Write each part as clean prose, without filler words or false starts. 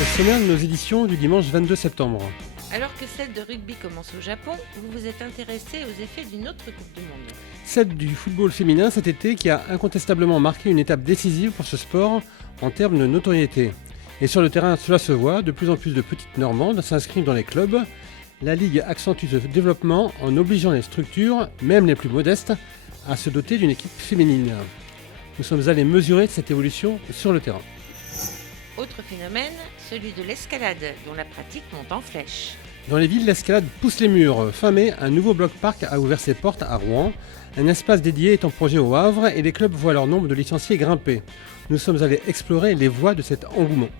Au sommaire de nos éditions du dimanche 22 septembre. Alors que celle de rugby commence au Japon, vous vous êtes intéressé aux effets d'une autre Coupe du Monde. Celle du football féminin cet été qui a incontestablement marqué une étape décisive pour ce sport en termes de notoriété. Et sur le terrain, cela se voit, de plus en plus de petites Normandes s'inscrivent dans les clubs. La Ligue accentue ce développement en obligeant les structures, même les plus modestes, à se doter d'une équipe féminine. Nous sommes allés mesurer cette évolution sur le terrain. Autre phénomène, celui de l'escalade, dont la pratique monte en flèche. Dans les villes, l'escalade pousse les murs. Fin mai, un nouveau bloc-parc a ouvert ses portes à Rouen. Un espace dédié est en projet au Havre et les clubs voient leur nombre de licenciés grimper. Nous sommes allés explorer les voies de cet engouement.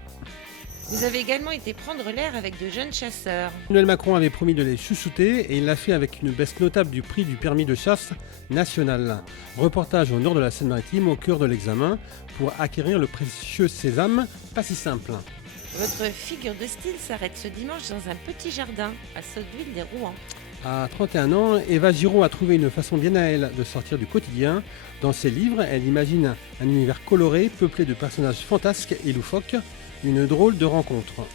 Vous avez également été prendre l'air avec de jeunes chasseurs. Emmanuel Macron avait promis de les chouchouter et il l'a fait avec une baisse notable du prix du permis de chasse national. Reportage au nord de la Seine-Maritime, au cœur de l'examen, pour acquérir le précieux sésame, pas si simple. Votre figure de style s'arrête ce dimanche dans un petit jardin à Sotteville-des-Rouen. À 31 ans, Eva Giraud a trouvé une façon bien à elle de sortir du quotidien. Dans ses livres, elle imagine un univers coloré, peuplé de personnages fantasques et loufoques, une drôle de rencontre.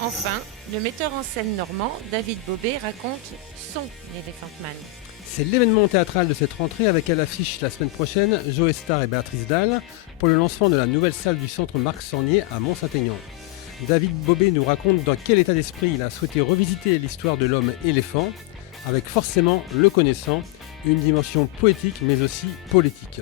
Enfin, le metteur en scène normand, David Bobet, raconte son Elephant Man. C'est l'événement théâtral de cette rentrée avec à l'affiche la semaine prochaine Joe Star et Béatrice Dalle pour le lancement de la nouvelle salle du centre Marc Sornier à Mont-Saint-Aignan. David Bobet nous raconte dans quel état d'esprit il a souhaité revisiter l'histoire de l'homme éléphant, avec forcément, le connaissant, une dimension poétique mais aussi politique.